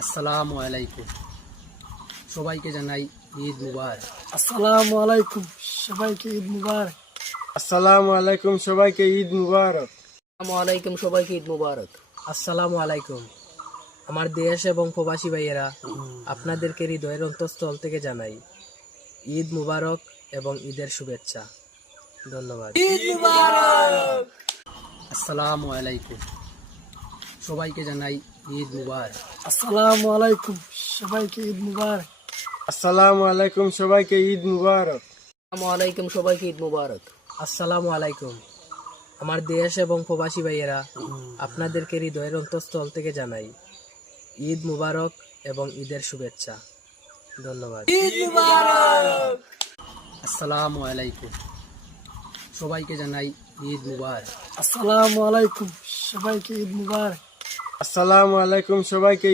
আসসালামু আলাইকুম। সবাইকে জানাই ঈদ মুবারক। আসসালামু আলাইকুম, সবাইকে ঈদ মুবারক। আসসালামু আলাইকুম, সবাইকে ঈদ মুবারক। আসসালামু আলাইকুম, সবাইকে ঈদ মুবারক। আসসালামু আলাইকুম। আমার দেশ এবং প্রবাসী ভাইয়েরা, আপনাদেরকে হৃদয়ের অন্তঃস্থল থেকে জানাই ঈদ মুবারক এবং ঈদের শুভেচ্ছা। ধন্যবাদ। আসসালামু আলাইকুম। সবাইকে জানাই ঈদ মুবারক। আসসালামু আলাইকুম, সবাইকে ঈদ মুবারক। আসসালামু আলাইকুম, সবাইকে ঈদ মুবারক। আসসালামু আলাইকুম, সবাইকে ঈদ মুবারক। আসসালামু আলাইকুম। আমার দেশ এবং প্রবাসী ভাইয়েরা, আপনাদেরকে হৃদয়ের অন্তঃস্থল থেকে জানাই ঈদ মুবারক এবং ঈদের শুভেচ্ছা। ধন্যবাদ। আসসালামু আলাইকুম। সবাইকে জানাই ঈদ মুবারক। আসসালামু আলাইকুম, সবাইকে ঈদ মুবারক। আসসালামু আলাইকুম, সবাইকে